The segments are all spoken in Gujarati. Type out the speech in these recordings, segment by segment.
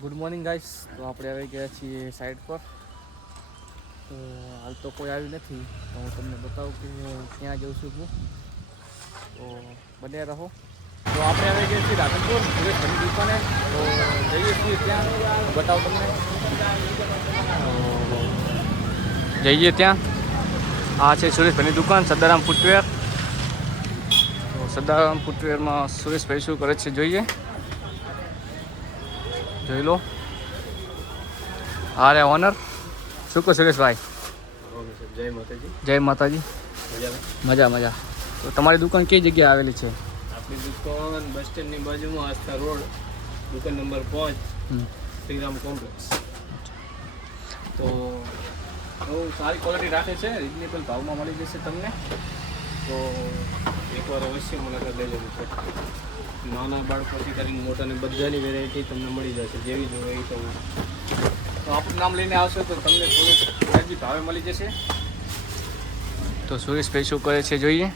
ગુડ મોર્નિંગ ગાઈસ તો આપણે આવી ગયા છીએ સાઈડ પર. તો હાલ તો કોઈ આવ્યું નથી. તો હું તમને બતાવું કે ક્યાં જઉં છું હું. તો બને રહો. તો આપણે આવી ગયા છીએ રાધનપુર. સુરેશભાઈની દુકાને. તો જઈએ છીએ ત્યાં. બતાવું તમને. જઈએ ત્યાં. આ છે સુરેશભાઈની દુકાન, સદારામ ફૂટવેર તો સદારામ ફૂટવેરમાં સુરેશભાઈ શું કરે છે જોઈએ. જોઈ લો. હા રે ઓનર શું કહો સુરેશભાઈ? જય માતાજી. જય માતાજી મજા. મજા તો તમારી દુકાન કઈ જગ્યાએ આવેલી છે? આપણી દુકાન બસ સ્ટેન્ડની બાજુમાં આસ્થા રોડ દુકાન નંબર પાંચ શ્રીરામ કોમ્પ્લેક્સ. તો બહુ સારી ક્વોલિટી રાખે છે રિઝનેબલ ભાવમાં મળી જશે તમને. તો એકવાર અવશ્ય મુલાકાત લઈ લેવી છે નાના બાળકોથી કરીને મોટાની બધાની વેરાયટી તમને મળી જશે. જેવી જોઈએ એ તો આપણું નામ લઈને આવશો તો તમને થોડુંક વ્યાજબી ભાવે મળી જશે. તો સુરેશભાઈ શું કરે છે જોઈએ?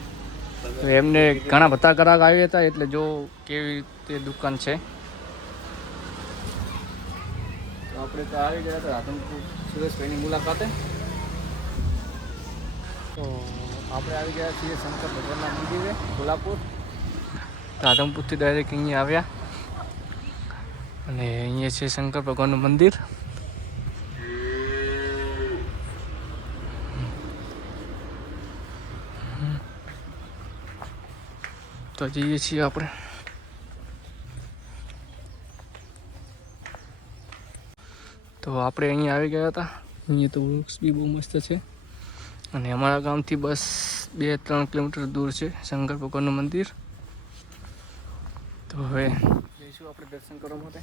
તો એમને ઘણા બધા ગ્રાહક આવ્યા હતા એટલે જો કેવી રીતે દુકાન છે. તો આપણે તો આવી ગયા હતા રાધનપુર સુરેશભાઈની મુલાકાતે. તો આપણે આવી ગયા છીએ શંકર ભગવાનના મંદિરે કોલ્હાપુર. રાધનપુરથી ડાયરેક્ટ અહીંયા આવ્યા. અને અહીંયા છે શંકર ભગવાનનું મંદિર. તો જઈએ છીએ આપણે. તો આપણે અહીંયા આવી ગયા હતા. અહીંયા તો વૃક્ષ બી બહુ મસ્ત છે. અને અમારા ગામથી બસ બે ત્રણ કિલોમીટર દૂર છે શંકર ભગવાનનું મંદિર. તો હવે જઈશું આપણે દર્શન કરવા માટે.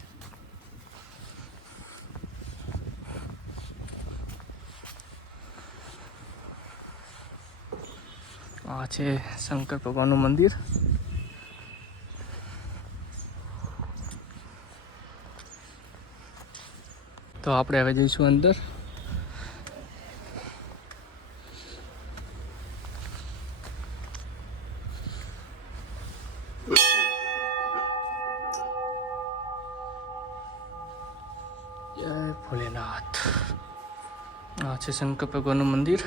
આ છે શંકર ભગવાનનું મંદિર. તો આપણે હવે જઈશું અંદર. જય ભોલેનાથ આ છે શંકર ભગવાનનું મંદિર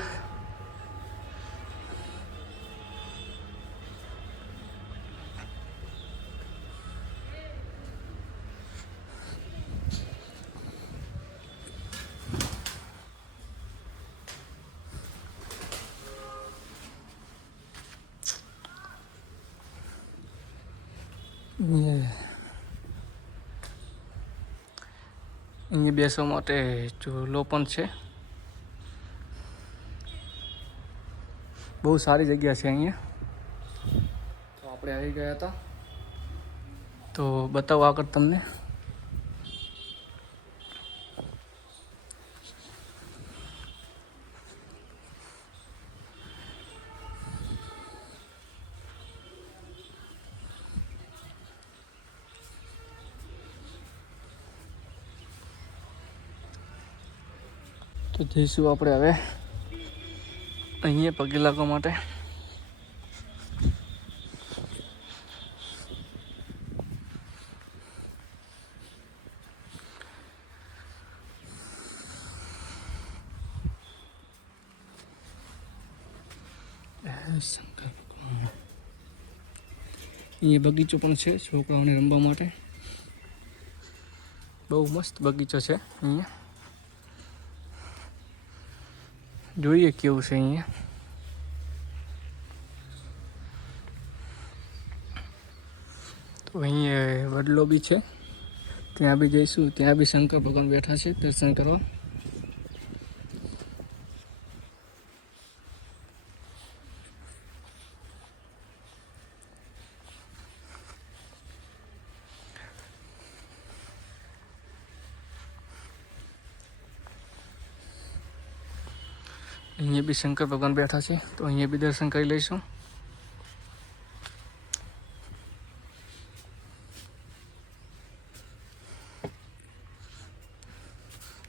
Yeah. અહીંયા બેસવા માટે ચૂલો પણ છે. બહુ સારી જગ્યા છે અહીંયા. તો આપણે આવી ગયા હતા. તો બતાવો આગળ તમને. તો જઈશું આપણે હવે અહીંયા પગે લાગવા માટે. અહીંયા બગીચો પણ છે છોકરાઓને રમવા માટે. બહુ મસ્ત બગીચો છે અહીંયા. જોઈએ કેવું છે અહીંયા. તો અહીંયા વડલો બી છે. ત્યાં બી જઈશું. ત્યાં બી શંકર ભગવાન બેઠા છે. દર્શન કરવા. અહીંયા બી શંકર ભગવાન બેઠા છે, તો અહીંયા બી દર્શન કરી લઈશું.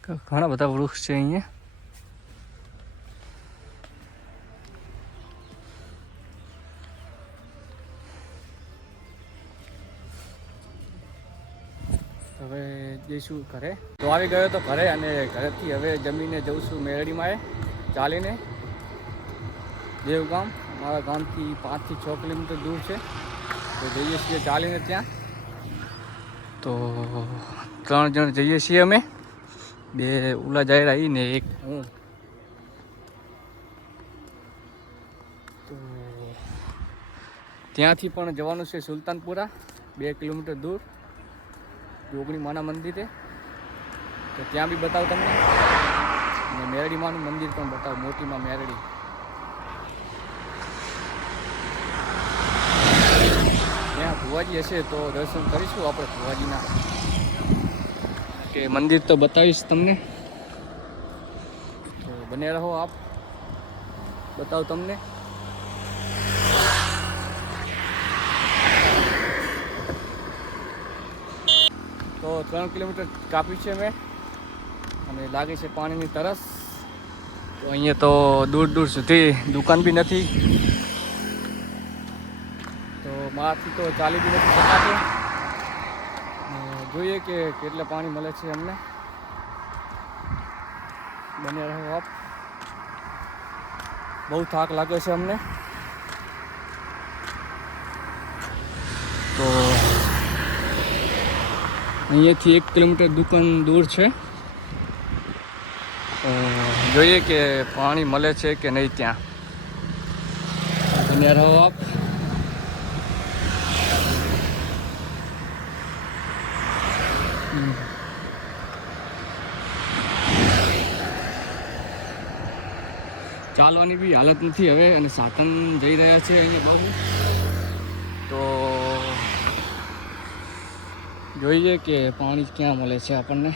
ઘણા બધા વૃક્ષ છે અહીંયા. હવે જઈશું ઘરે. તો આવી ગયો તો ઘરે અને ઘરેથી હવે જમીને જઉં છું મેળડીમાં ચાલીને દેવગામ મારા ગામથી પાંચથી છ કિલોમીટર દૂર છે. તો જઈએ છીએ ચાલીને ત્યાં. તો ત્રણ જણ જઈએ છીએ અમે. બે ઉલા જાય રહી એક હું. તો ત્યાંથી પણ જવાનું છે સુલતાનપુરા, બે કિલોમીટર દૂર. જોગણી માના મંદિરે. તો ત્યાં બી બતાવું તમને. અને મેરડી માનું મંદિર પણ બતાવું મોટીમાં મેરડી. ત્યાં ભુવાજી હશે તો દર્શન કરીશું આપણે ભુવાજીના. કે મંદિર તો બતાવીશ તમને. તો બને રહો આપ. બતાવું તમને. તો ત્રણ કિલોમીટર કાપી છે મેં. અને લાગે છે પાણીની તરસ. તો અહીંયા તો દૂર દૂર સુધી દુકાન બી નથી. તો મારાથી તો ચાલી બી નથી જોઈએ કે કેટલે પાણી મળે છે અમને. બને રહો આપ. બહુ થાક લાગે છે અમને. તો અહીંયાથી એક કિલોમીટર દુકાન દૂર છે. જોઈએ કે પાણી મળે છે કે નહીં ત્યાં. બન્યા રહો આપ ચાલવાની બી હાલત નથી હવે અને સાતન જઈ રહ્યા છે અહીંયા બહુ તો જોઈએ કે પાણી ક્યાં મળે છે આપણને.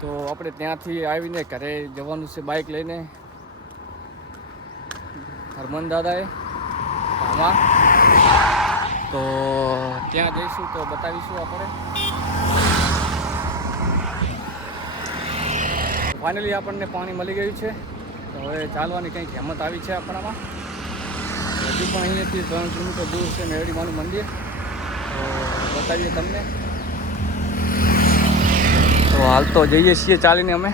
તો આપણે ત્યાંથી આવીને ઘરે જવાનું છે બાઇક લઈને. હરમન દાદાએ આમાં તો ત્યાં જઈશું તો બતાવીશું આપણે. ફાઇનલી આપણને પાણી મળી ગયું છે. તો હવે ચાલવાની કંઈક હિંમત આવી છે આપણામાં. હજુ પણ અહીંયાથી ત્રણ કિલોમીટર દૂર છે મેરડીમાનું મંદિર. તો બતાવીએ તમને. તો હાલ તો જઈએ છીએ ચાલીને અમે.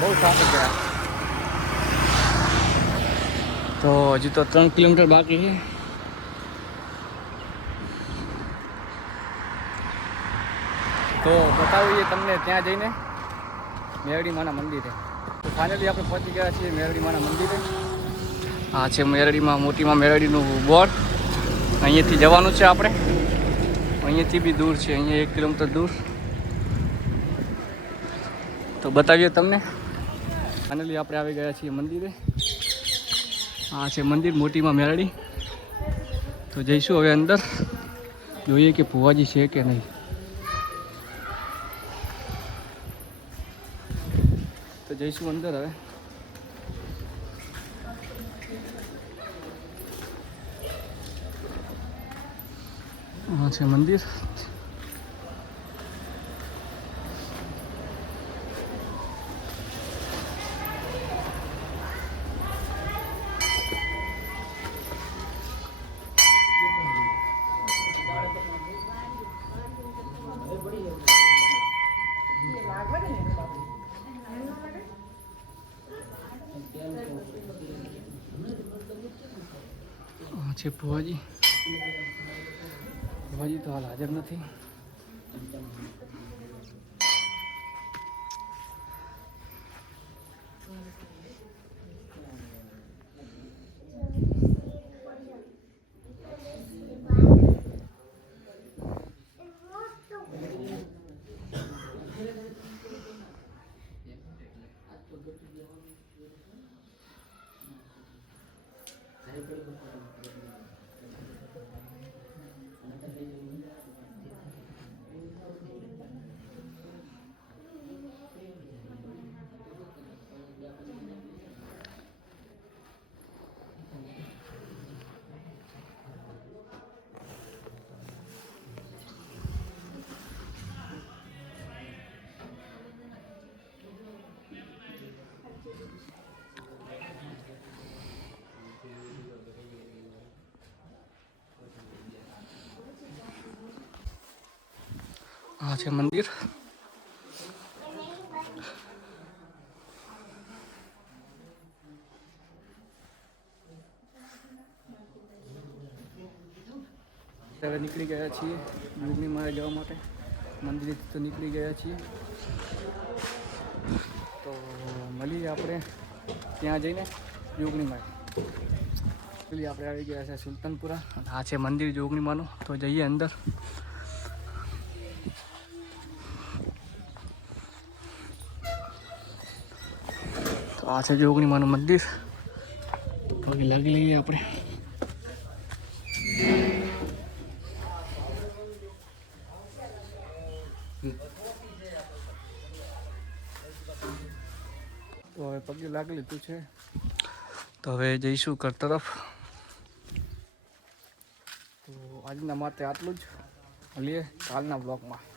બહુ તો હજી તો ત્રણ કિલોમીટર બાકી છે. તો બતાવીએ તમને ત્યાં જઈને મેરડી માના મંદિરે. તો ફાઇનલી આપણે પહોંચી ગયા છીએ મેરડી માના મંદિરે. આ છે મેરડીમાં મોટીમાં મેરડીનું બોર્ડ અહીંયાથી જવાનું છે આપણે. અહીંયાથી બી દૂર છે, અહીંયા એક કિલોમીટર દૂર. તો બતાવીએ તમને. ફાઇનલી આપણે આવી ગયા છીએ મંદિરે. આ છે મંદિર મોટીમાં મેરડી. તો જઈશું હવે અંદર. જોઈએ કે ભુવાજી છે કે નહીં. તો જઈશું અંદર હવે. આ છે મંદિર છે ભુવાજી ભુવાજી તો હાલ હાજર નથી. આ છે મંદિર. હવે નીકળી ગયા છીએ યોગની મારે જવા માટે. મંદિરેથી તો નીકળી ગયા છીએ. તો મળીએ આપણે ત્યાં જઈને પેલી આપણે આવી ગયા છે સુલતાનપુરા. આ છે મંદિર જોગણીમાનું. તો જઈએ અંદર. તો આ છે જોગણીમાનું મંદિર. પગે લાગી લઈએ આપણે. તો હવે પગે લાગી લીધું છે? તો હવે જઈશું ઘર તરફ. તો આજના માટે આટલું જ. મળીએ કાલના બ્લોગમાં